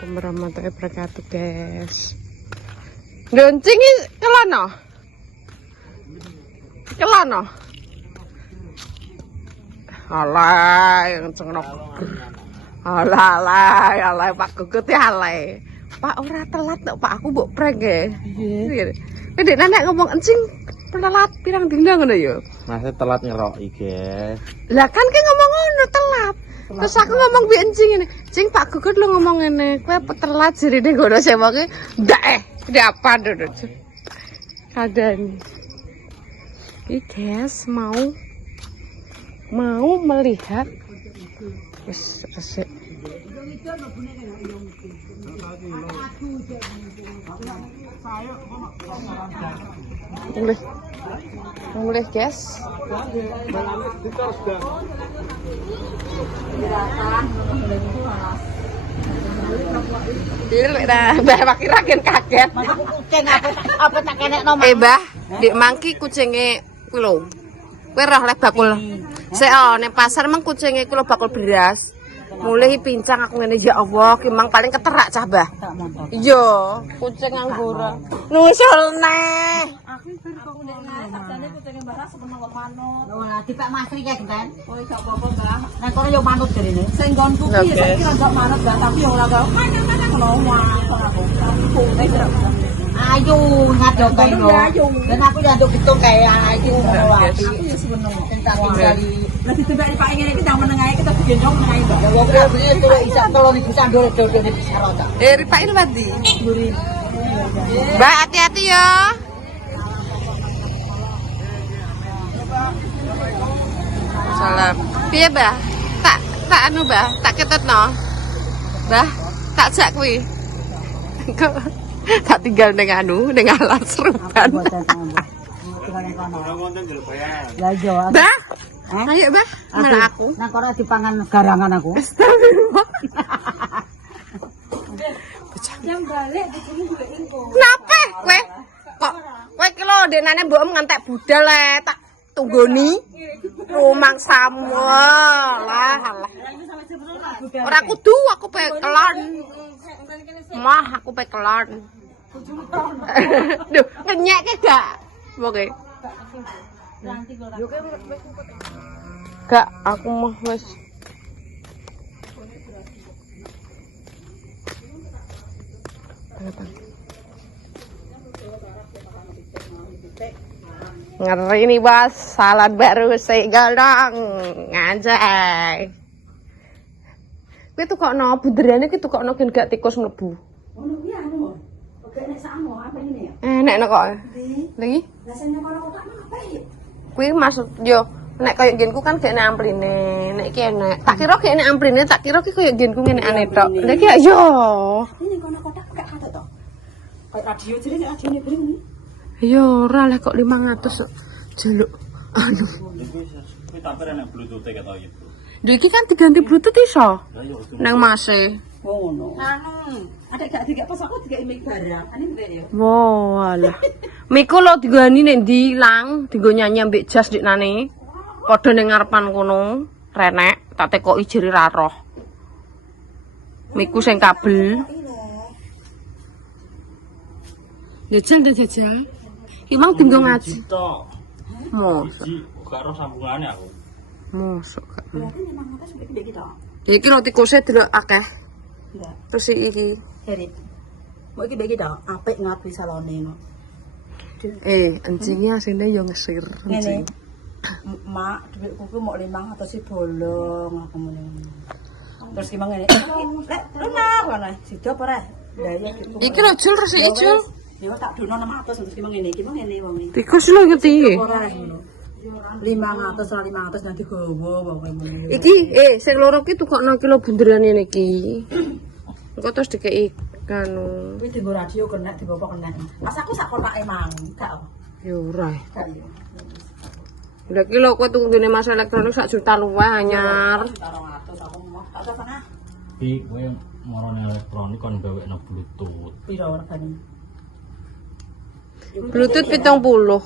Assalamualaikum warahmatullahi wabarakatuh, guys. Doncingi kelana. Kelana. Alay, kenceng nok. Alay, Pak Gugut ya alay. Pak ora telat tok, Pak, aku mbok prank e. Iya. Nek nenek ngomong encing telat pirang dina ngono ya. Masih telat ngeroki, guys. Lah kan ki ngomong ngono telat. Terus aku ngomong bi encing ini. Cing Pak Gugut lu ngomong ngene, kowe telat jirine ngono sewoke. Ndak apa dulu. Kadang. Iki guys mau melihat wis resik. Mulai guys. Dile dah, Mbah kira-kira kaget. Kucing apa tak kena nomor. Mbah, Dik mangki kucinge kuwi lho. Kowe roh lek bakul. Sik ning pasar mang kucinge kuwi lho bakul beras. Mulai pincang aku ngene ya Allah, ki mang paling keterak cah, Mbah. Iya, kucing anggora. Nusul neh. Aku kok nek sakjane kucinge Mbah semeneng kok manut. Wah, Pak Masri ya, kan? Oh, gak apa-apa, Mbah. Nek kono yo manut jarine. Sing nggonku ki ya kira gak manut, Mbah, tapi yo ora gak mana-mana ngono aku. Aku ayo ngadok kono. Dan aku ngadok gitu kayak ayo ngono aku ya semeneng tak tinggali. Lah ditembaki Pak ngene iki tak meneng ae kita gendong meneng ae, Mbak. Ya wong kuwi tuwa isak 3.000 sandol dodone bisa rota. Ripak ini mandi. Mbak hati-hati ya. Salam. Piye, Mbah? Tak anu, Mbah, tak ketutno. Mbah, tak jak kuwi. Kok tak tinggal ning anu, ning alat serupan. Lah yo. Mbah, ayo, Mbah, mana aku? Nang kono dipangan garangan aku. Astagfirullah. Yang balik di sini gue info. Kenapa kowe? Kok kowe ki lho denane mbokmu ngantek budal tak tunggoni. Rumang Samuel. Lah. Ora kudu aku pe kelon. Mah aku pe kelon. Duh, ngenyek ke gak? Oke. Gak, aku mah wis. Ngeri nih bos, salad baru segel dong, ngajak. Kowe tuh kok no buderiane ki tuh kok no gak tikus mlebu. Ono ki anu. Oke nek sakno apa ini ya? Nek kok. Lagi? Rasanya kono kotak apa ya? Kuwi maksud yo nek koyo genku kan gak enak ampline, nek ki enak. Tak kira gak enak ampline, tak kira ki koyo genku ngene ane tok. Lah ki yo. Ini kono kotak gak ada to. Kayak radio jadi nek radio ne bring. Yo ora lah kok 500 jaluk. Anu. Kuwi tak nek bluetooth e ketok itu. Lho iki kan diganti bluetooth iso. Nang mase. Ngono. Anu, ada gak digak pas aku digak mic barang. Ani mbek yo. Walah. Miku lo digani nek ndi ilang, dienggo nyanyi ambek jas diknane. Padha ning ngarepan kono, renek, tak tekoki jeri ra roh. Miku sing kabel. Jajal dah jajal. Ki mang dienggo ngaji. Mosok. Gak ro sambungane aku. Mosok gak. Berarti memang atas mbek kita. Iki lho tikuse delok akeh. Enggak. Terus iki. Herit. Mau iki mbek kita apik ngapi salone no. Encingnya asine yo ngesir. Ngene. Mak, dhuwitku ku mok 500 sih bolong aku muni. Terus ki mang ngene. Lek lunak ngono. Sida apa rek? Lah iya Iki lho Jul terus iki Jul. Ya tak dono 600 terus ki mang ngene iki mang ngene wong iki. Tikus lho ngerti. Ora ngono. 500 ora 500 nanti gowo wong ngene. Iki sing loro ki tukokno iki lho bunderane niki. Engko terus dikeki kanu. Kuwi dienggo radio kena dibawa kena. Pas aku sak kotake mang, gak. Ya ora. Gak yo. Lah ki lho kowe tuku ngene mas elektronik 1 juta luwih anyar. 200 aku mau. Tak sana. Iki kowe marane elektronik kon gawekno bluetooth. Piro regane? Bluetooth 70.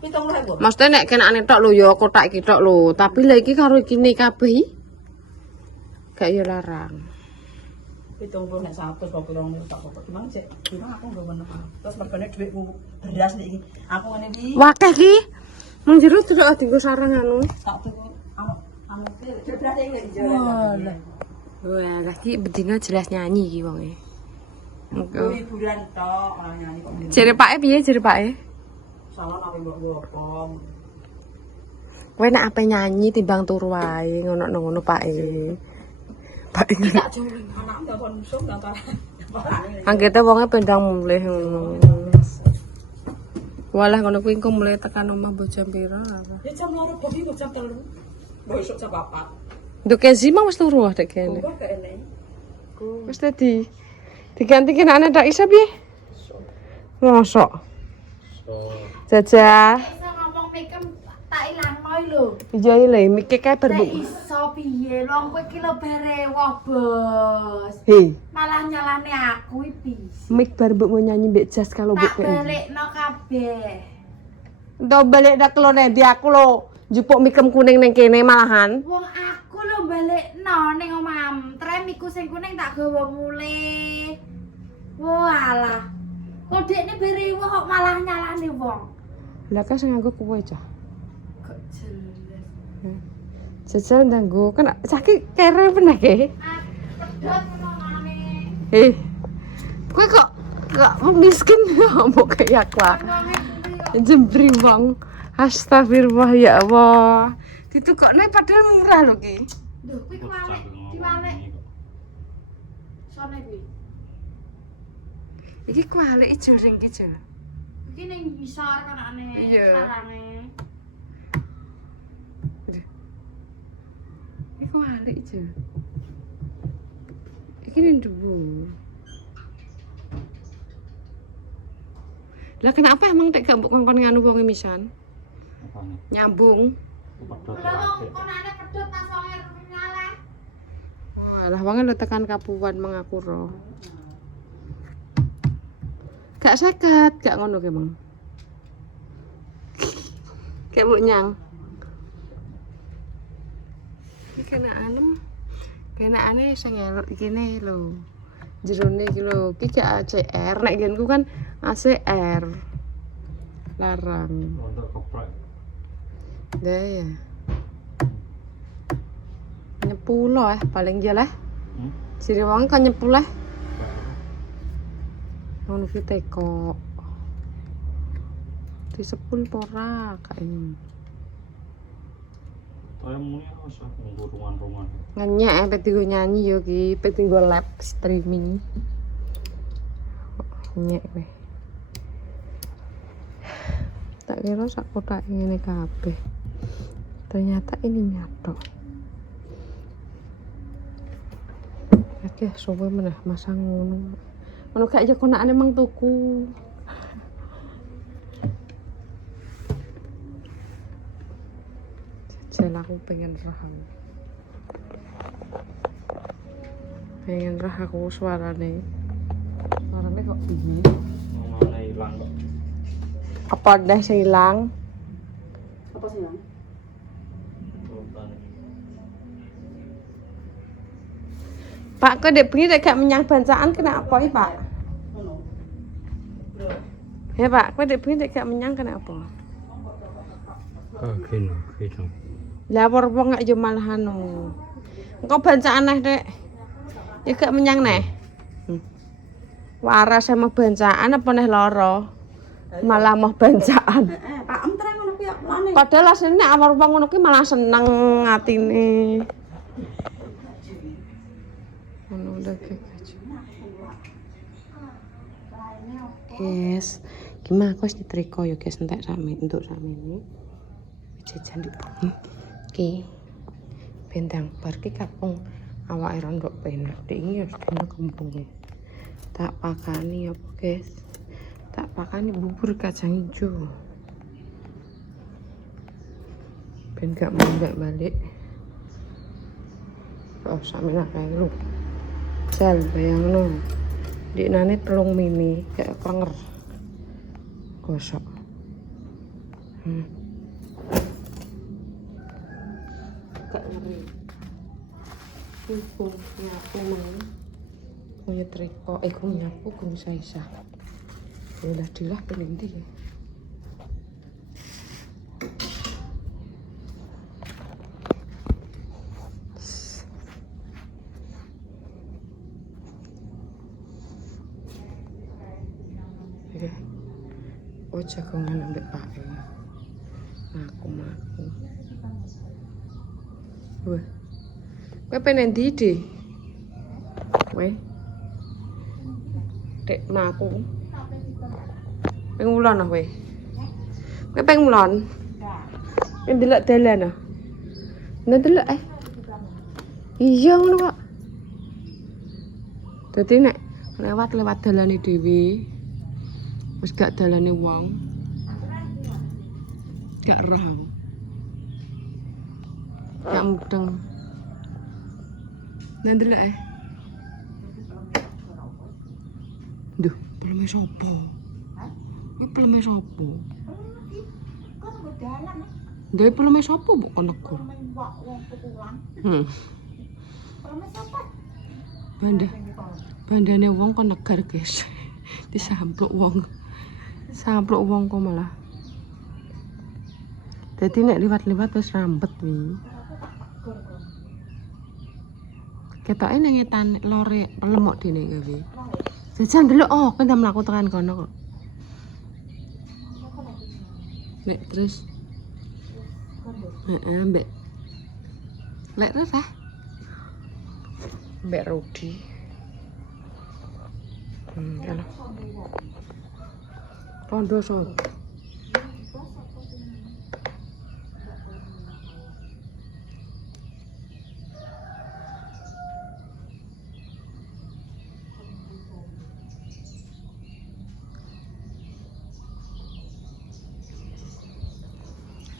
70.000. Maksudnya nek kenane tok lho ya kotak iki tok lho, tapi lha iki karo iki kabeh. Gak ya larang. 70 nek 100 kok kurang tak kok. Gimana cek? Gimana aku enggak bener. Terus mergane dhuwitku beras nek iki. Aku ngene iki Wakeh ki. Mung jero delok dienggo sarang anu. tak tuku anu beras iki nek dijual. Wah, lagi bedino jelas nyanyi iki wonge. Engko. Hiburan tok ora nyanyi kok. Jere pake piye jere pake? Salah apa mbok ngopong. Kowe nek ape nyanyi timbang turu wae ngono pake. Pake. Tak juling. Anak telepon musuh antara. Anggete wonge pendang mulih ngono. Walah ngono kuwi engko mulai tekan omah mbok jam pira? Ya jam 2 bengi kok jam 3. Mbok esuk jam 4. Nduk Kezi mau wis turu dek kene. Kok kene. Wis tadi diganti kena anak dak isa piye? Mosok. Jajah. Bisa ngomong mikem tak ilangno lho. Iya ile mike kae Nek berbuk. iso piye wong kowe iki lho berewah, Bos. Hei, Malah nyalane aku iki piye. mik bar mbok mau nyanyi mbek jas kalau mbok Tak kowe. balekno kabeh. Ndok balik dak lho Nendi aku lho njupuk mikem kuning ning kene malahan. Wong aku lho balekno ning omahmu. Trem iku sing kuning tak gawa mule. Walah. Kok dekne berewah kok malah nyalane wong. Lah kan sing nganggo kowe cah. Kok jelas. Jajal ndanggo kan saiki kere peneh ke. Pedhot ngomongane. Eh. Kowe kok miskin mbok kayak aku. Jembri wong. Astagfirullah ya Allah. Ditukokne padahal murah lho ki. Lho kuwi kuwalik diwalik. Sone kuwi. Iki kualike joreng ki, Jo. Iki ning ngisor kanane Iya. sarange. Iki kualike, Jo. Iki ning dhuwur. Lah kenapa emang tek gak mbok kongkon nganu wonge misan? Apane? Nyambung. Pedhot Lha wong konane pedhot pas wonge nyaleh. Lah wonge lo tekan kapuan mengaku ro. Gak seket, gak ngono ki, Mang. Kayak mbok nyang. Iki kena anem. Kenakane sing elok kene lho. Jerone iki lho, iki gak ACR, nek genku kan ACR. Larang. untuk keprek. Dah ya. Nyepulo paling jelas. Sire wong kan nyepul ngono ki teko. Disepul pora kae. Saya muni usah nggo ruan-ruan. Ngenyek pet digo nyanyi yo ki, pet digo live streaming. Nyek weh. Tak kira sak kotak ngene kabeh. Ternyata ini nyatok. Oke, suwe meneh masang ngono. Ngono gak ya konakane mang tuku. Jajal aku pengen raham. Pengen rah aku suarane. Suarane kok piye? Ngomongane ilang kok. Apa dah sing ilang? Apa sih, Bang? Sultan. Pak, kok dek bengi dek gak menyang bancaan kenapa iki, Pak? Ngono. Ya, Pak, kok dek bengi dek gak menyang kenapa? Kageno, gitu. Lah apa gak yo malahan no. Engko bancaan neh, Dek. Ya gak menyang neh. Waras sama bancaan apa neh loro? Malah mau bancaan. Pak Em terang ngono kuwi apane? Padahal asline nek awar wong ngono ki malah seneng atine. Ngono udah Guys, gimana aku wis ditriko ya guys entek sami untuk sami ini. Jajan di bengi. Ki. Bendang bar ki kapung awake rondok penak. Iki wis dina kembung. Tak pakani apa guys? Tak pakani bubur kacang hijau. Ben gak balik. Oh, sampe kae lu. Jal bayangno. Diknane telung mini kayak klenger. Gosok. Gak ngeri. Ibu ya memang. nyetrika iku nyapu gung isa-isa. Ya dilah pengen ndi ya. Oke. Oh jagongan ambek Pak. Aku. Wah. Kowe pengen ndi, Dik? Kowe. Dek mlaku. Pengen ulon kowe. Kowe pengen ulon? Pengen delok dalan ah. Ndelok Iya ngono kok. Dadi nek lewat dalane dhewe wis gak dalane wong. Gak roh aku. Gak mudeng. Ndelok Duh, peleme sapa? Kuwi peleme sapa? Kan go dalan. Ndek peleme sapa mbok kon negur? Wong pukulan. Peleme sapa? Bandane wong kon negar, guys. Disampluk wong. Sampluk wong kok malah. Dadi nek liwat-liwat wis rambet wi. Ketoke nang etan lore pelemok dene gawe. Jajan delok kowe ndang mlaku tekan kono kok. Nek terus mbek lek terus mbek Rudi. Kalau Rondo so.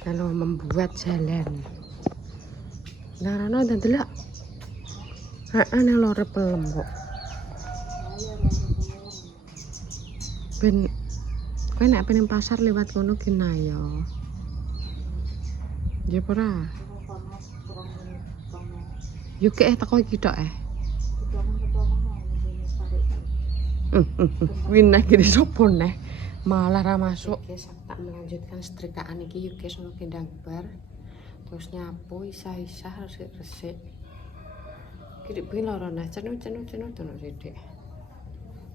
Kalau membuat jalan. Narana dan delok. Nang lore pelem kok. Ben kowe nek pengen pasar lewat kono kena ya. Ya ora. Yo kek teko iki tok Win nek iki sopo neh. Malah ra masuk. Guys, tak melanjutkan setrikaan iki yuk guys ono kendang bar. Terus nyapu isa-isa resik-resik. Iki pengen loro nah cenu-cenu tono sithik.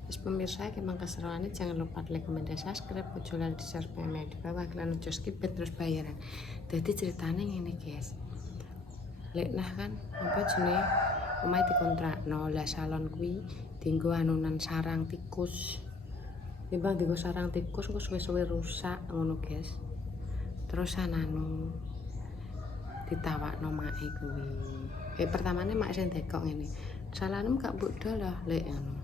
Terus pemirsa emang keseruannya jangan lupa like, comment, dan subscribe. Jualan di share di bawah kalian ojo skip terus bayaran. Jadi ceritanya ini guys. Lek nah kan apa jenenge omahe dikontrakno lah salon kuwi dienggo anunan sarang tikus. Timbang dienggo sarang tikus kok suwe-suwe rusak ngono guys. Terus ananu ditawakno make kuwi. Pertamane mak sing dekok ngene. Salahmu gak mbok do lah lek ngono.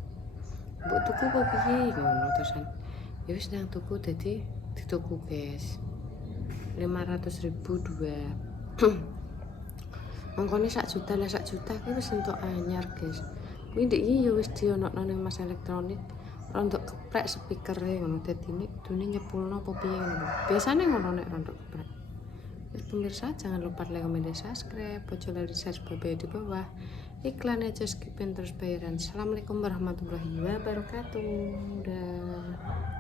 Mbok tuku kok piye ngono terusan. Ya wis nang tuku dadi dituku guys. 500.000 dua. Mongkone 1 juta lah 1 juta kuwi wis entuk anyar guys. Kuwi ndek iki ya wis dionokno ning Mas Elektronik. Rontok keprek speakere ngono dadi nek dune nyepulno apa piye ngono. Biasane ngono nek rontok keprek. Wis pemirsa jangan lupa like, comment, dan subscribe. Ojo lali share di bawah. Iklan aja skipin terus bayaran. Assalamualaikum warahmatullahi wabarakatuh. Dah.